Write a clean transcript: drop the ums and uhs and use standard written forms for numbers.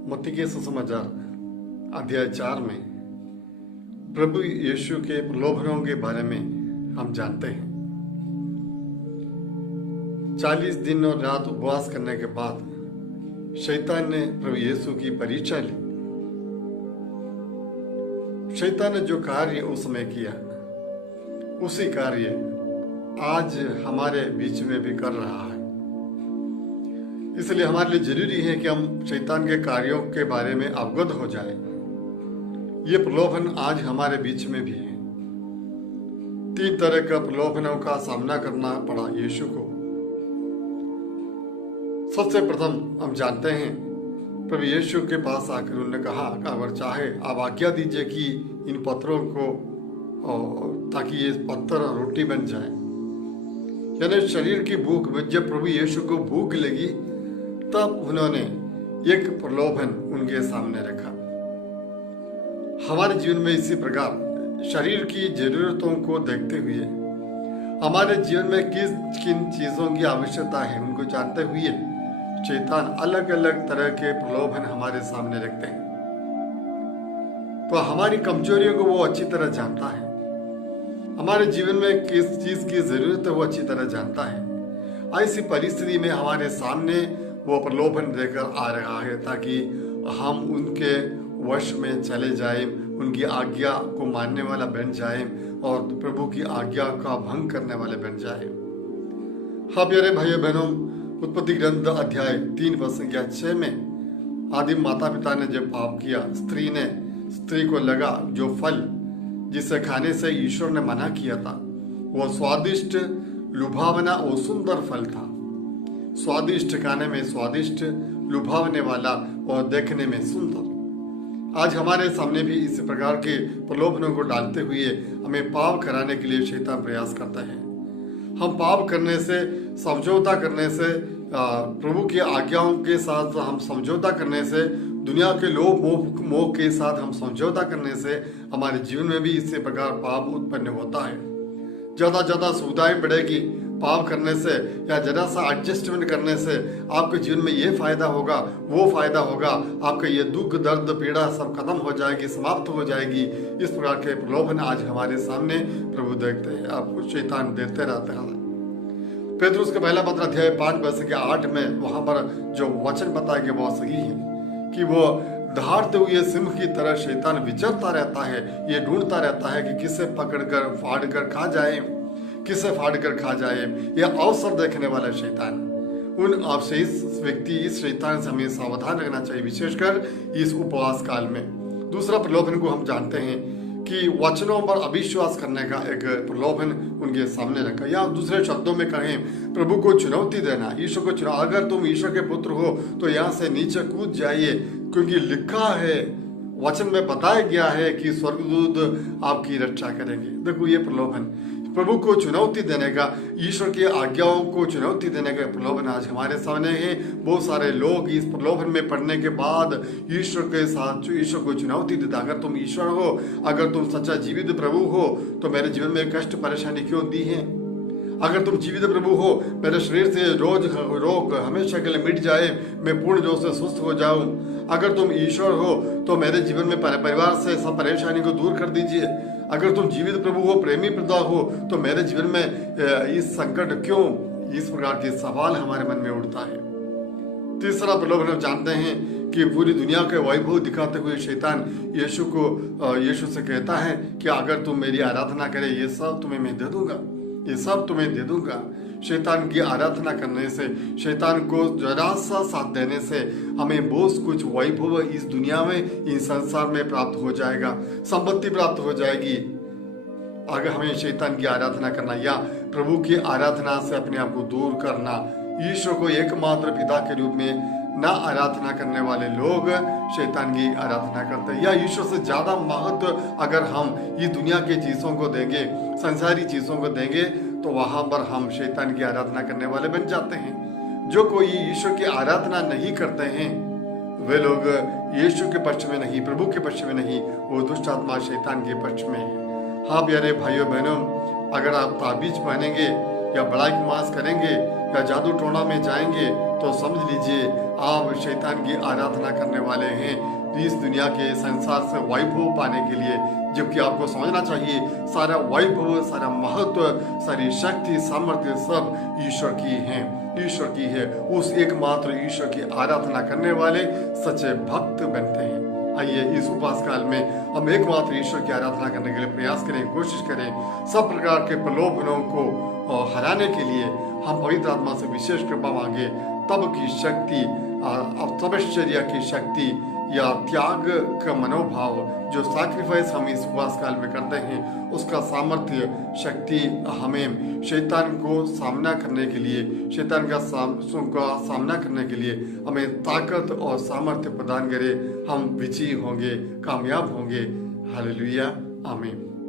मत्ती के सुसमाचार अध्याय 4 में प्रभु यीशु के प्रलोभनों के बारे में हम जानते हैं। 40 दिन और रात उपवास करने के बाद शैतान ने प्रभु यीशु की परीक्षा ली। शैतान ने जो कार्य उस समय किया उसी कार्य आज हमारे बीच में भी कर रहा है। इसलिए हमारे लिए जरूरी है कि हम शैतान के कार्यों के बारे में अवगत हो जाएं। ये प्रलोभन आज हमारे बीच में भी है। 3 तरह का प्रलोभनों का सामना करना पड़ा यीशु को। सबसे प्रथम हम जानते हैं प्रभु यीशु के पास आकर उन्होंने कहा अगर चाहे आप आज्ञा दीजिए कि इन पत्थरों को ताकि ये पत्थर रोटी बन जाए। यानी शरीर की भूख में जब प्रभु यीशु को भूख लगी तब उन्होंने एक प्रलोभन उनके सामने रखा। हमारे जीवन में इसी प्रकार शरीर की जरूरतों को देखते हुए हमारे जीवन में किन चीजों की आवश्यकता है उनको जानते हुए शैतान अलग अलग तरह के प्रलोभन हमारे सामने रखते हैं। तो हमारी कमजोरियों को वो अच्छी तरह जानता है। हमारे जीवन में किस चीज की जरूरत है वो अच्छी तरह जानता है। ऐसी परिस्थिति में हमारे सामने वो प्रलोभन देकर आ रहा है ताकि हम उनके वश में चले जाएं, उनकी आज्ञा को मानने वाला बन जाएं और प्रभु की आज्ञा का भंग करने वाले बन जाएं। हाँ प्यारे भाइयों बहनों, उत्पत्ति ग्रंथ अध्याय 3 वचन संख्या 6 में आदिम माता पिता ने जब पाप किया, स्त्री को लगा जो फल जिसे खाने से ईश्वर ने मना किया था वो स्वादिष्ट, लुभावना और सुंदर फल था। स्वादिष्ट, खाने में स्वादिष्ट, लुभावने वाला और देखने में सुंदर। आज हमारे सामने भी इस प्रकार के प्रलोभनों को डालते हुए हमें पाप कराने के लिए शैतान प्रयास करता है। हम पाप करने से, समझौता करने से, प्रभु की आज्ञाओं के साथ हम समझौता करने से, दुनिया के लोभ मोह के साथ हम समझौता करने से हमारे जीवन में भी इसी प्रकार पाप उत्पन्न होता है। ज्यादा सुविधाएं बढ़ेगी पाप करने से या जरा सा एडजस्टमेंट करने से आपके जीवन में ये फायदा होगा, वो फायदा होगा, आपका ये दुख दर्द पीड़ा सब खत्म हो जाएगी, समाप्त हो जाएगी। इस प्रकार के प्रलोभन आज हमारे सामने प्रभु देखते हैं, आपको शैतान देते रहते हैं। पेतरुस का पहला पत्र अध्याय 5 वचन के 8 में वहां पर जो वचन बताया गया वो सही है कि वो दहाड़ते हुए सिंह की तरह शैतान विचरता रहता है। ये ढूंढता रहता है कि किसे पकड़कर फाड़ कर खा जाए, किसे फाड़ कर खा जाए। यह अवसर देखने वाला शैतान। उन अवशेष व्यक्ति इस शैतान से हमें सावधान रहना चाहिए, विशेषकर इस उपवास काल में। दूसरा प्रलोभन को हम जानते हैं कि वचनों पर अविश्वास करने का एक प्रलोभन उनके सामने रखा, या दूसरे शब्दों में कहें प्रभु को चुनौती देना, ईश्वर को चुनाव। अगर तुम ईश्वर के पुत्र हो तो यहाँ से नीचे कूद जाइए, क्योंकि लिखा है, वचन में बताया गया है कि स्वर्गदूत आपकी रक्षा करेंगे। देखो ये प्रलोभन, प्रभु को चुनौती देने का, ईश्वर की आज्ञाओं को चुनौती देने का प्रलोभन आज हमारे सामने है। बहुत सारे लोग इस प्रलोभन में पड़ने के बाद ईश्वर के साथ ईश्वर को चुनौती देता। अगर तुम ईश्वर हो, अगर तुम सच्चा जीवित प्रभु हो तो मेरे जीवन में कष्ट परेशानी क्यों दी है? अगर तुम जीवित प्रभु हो, मेरे शरीर से रोग हमेशा के लिए मिट जाए, मैं पूर्ण रूप से स्वस्थ हो जाऊं। अगर तुम ईश्वर हो तो मेरे जीवन में परिवार से सब परेशानी को दूर कर दीजिए। अगर तुम जीवित प्रभु हो, प्रेमी पिता हो तो मेरे जीवन में इस संकट क्यों? इस प्रकार के सवाल हमारे मन में उठता है। तीसरा प्रलोभन हम जानते हैं कि पूरी दुनिया के वैभव दिखाते हुए शैतान यीशु से कहता है कि अगर तुम मेरी आराधना करे ये सब तुम्हें मैं दे दूंगा, ये सब तुम्हें दे दूंगा। शैतान की आराधना करने से, शैतान को जरा सा साथ देने से हमें बहुत कुछ वैभव इस दुनिया में, इस संसार में प्राप्त हो जाएगा, संपत्ति प्राप्त हो जाएगी। अगर हमें शैतान की आराधना करना या प्रभु की आराधना से अपने आप को दूर करना, ईश्वर को एकमात्र पिता के रूप में ना आराधना करने वाले लोग शैतान की आराधना करते हैं। या ईश्वर से ज्यादा महत्व अगर हम ये दुनिया के चीजों को देंगे, संसारी चीजों को देंगे तो वहां पर हम शैतान की आराधना करने वाले बन जाते हैं। जो कोई ईश्वर की आराधना नहीं करते हैं वे लोग यीशु के पक्ष में नहीं, प्रभु के पक्ष में नहीं, वो दुष्ट आत्मा शैतान के पक्ष में है। हाँ प्यारे भाइयों बहनों, अगर आप ताबीज पहनेंगे या बड़ाई की मास करेंगे या जादू टोना में जाएंगे तो समझ लीजिए आप शैतान की आराधना करने वाले हैं इस दुनिया के संसार से वैभव पाने के लिए। जबकि आपको समझना चाहिए सारा वैभव, सारा महत्व, सारी शक्ति, सामर्थ्य सब ईश्वर की है, ईश्वर की है। उस एकमात्र ईश्वर की आराधना करने वाले सच्चे भक्त बनते हैं। आइए इस उपवास काल में हम एकमात्र ईश्वर की आराधना करने के लिए प्रयास करें, कोशिश करें। सब प्रकार के प्रलोभनों को हराने के लिए हम पवित्र आत्मा से विशेष कृपा मांगे। तब की शक्ति, तपश्चर्या की शक्ति या त्याग का मनोभाव जो सैक्रिफाइस हम इस उपवास काल में करते हैं, उसका सामर्थ्य, शक्ति हमें शैतान को सामना करने के लिए, शैतान का सामना करने के लिए हमें ताकत और सामर्थ्य प्रदान करे। हम विजयी होंगे, कामयाब होंगे। हालेलुया, आमीन।